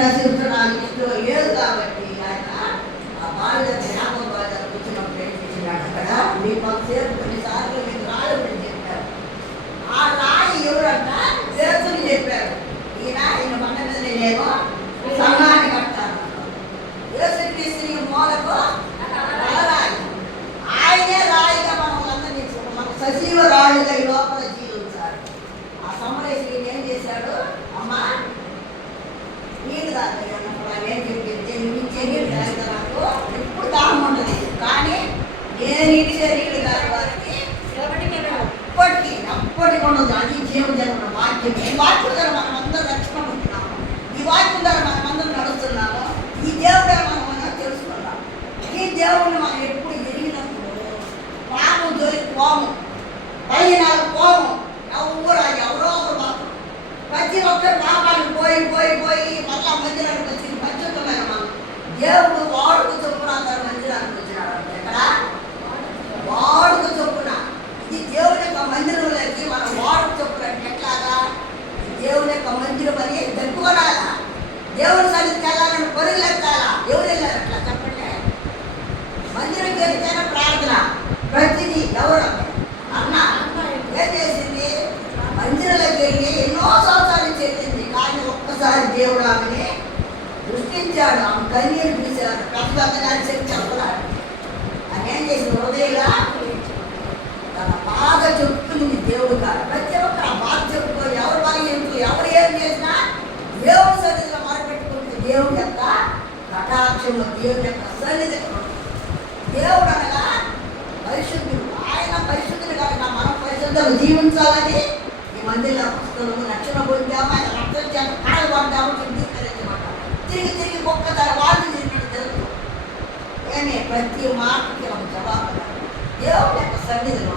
నశించడానికి ఇష్టం లేదు కాబట్టి ఆయన ఆ బాల జ్ఞాపకం బాగా కూర్చున్నప్పుడు ఏం చేసినాడు అక్కడ మీ కొంతసేపు కొన్నిసార్లు మీకు రాళ్ళు చెప్పారు. ఆ రాయి ఎవరంట దేవుని చెప్పారు. ఈయన మన మీద నేను సంఘాన్ని కడతాను. యేసుక్రీస్తు మూలకు రాయి, ఆయనే రాయిగా మనం అందరినీ మన సజీవ రాళ్ళుగా ఈ లోపల జీవించారు. ఆ సమరేశ్వరి ఏం చేశాడు, అమ్మా నీళ్ళు తాగుతాడు ఆయన ఏం చెప్పింది, నుంచి నీళ్ళు తాగుతా నాకు ఎప్పుడు దాహం ఉండదు, కానీ నేను ఇచ్చే నీళ్ళు తాగే వారికి అప్పటికి ఉండదు. అది జీవం జరుగుతున్న వాక్యం. ఈ వాక్యం ద్వారా మనం అందరం రక్షించుకుంటున్నాము. ఈ వాక్యం ద్వారా మనం అందరం నడుస్తున్నాము. ఈ దేవుడే మనం తెలుసుకున్నాం. ఈ దేవుడిని మనం ఎప్పుడు ఎరిగినప్పుడు పాపం జోలికి పోము, బలహీనాలు పోము. ఎవరో ఒకరు మాత్రం ప్రతి ఒక్కరు పాపానికి పోయి పోయి పోయి మళ్ళా మందిరానికి వచ్చి పంచుతున్నాయి. మనం దేవుడు వాడుకు చొప్పున అందరు మందిరానికి వచ్చినాడు. ఎక్కడ వాడుకు చొప్పున ఇది దేవుని యొక్క మందిరంలోకి మనం వాడుకు చొప్పున ఎట్లాగా దేవుని యొక్క మందిరం అని దక్కుకోనాలా, దేవుని సన్నిధికి వెళ్ళాలని పొరుగులు ఎత్తాలా. ఎవరు వెళ్ళారు అట్లా చెప్పండి. మందిరం వెళ్తేనే ప్రార్థన ప్రతిదీ. ఎవరు అన్న ఏం చేసింది, మందిరంలోకి వెళ్ళి ఎన్నో సంవత్సరాలు చేసింది, కానీ ఒక్కసారి దేవుడు ఆమెని దృష్టించాడు. ఆమె కన్నీరు చూశాడు. ప్రతిబద్ధనాన్ని చెప్పాడు. అని ఏం చేసింది, హృదయంగా తన బాధ చెప్తుంది దేవుడు కాదు. ప్రతి ఒక్కరు ఆ బాధ చెప్పుకో, ఎవరు బలహీనతలు ఎవరు ఏం చేసినా దేవుడి సన్నిధిలో మొరపెట్టుకుంటే దేవుడి యొక్క కటాక్షము, దేవుడి యొక్క సన్నిధి. దేవుడు అనగా పరిశుద్ధుడు. ఆయన పరిశుద్ధుడు కనుక మనం పరిశుద్ధంగా జీవించాలని ఈ మందిలో పుస్తకము రక్షణ పొందాము. ఆయన రక్తం చేత కడగబడ్డాము, శుద్ధీకరించబడ్డాము. తిరిగి తిరిగి ఒక్కసారి వాళ్ళు తిరిగినట్టు తెలుసు. ఏమి ప్రతి మాటకి ఒక జవాబు దేవుడి యొక్క సన్నిధిలో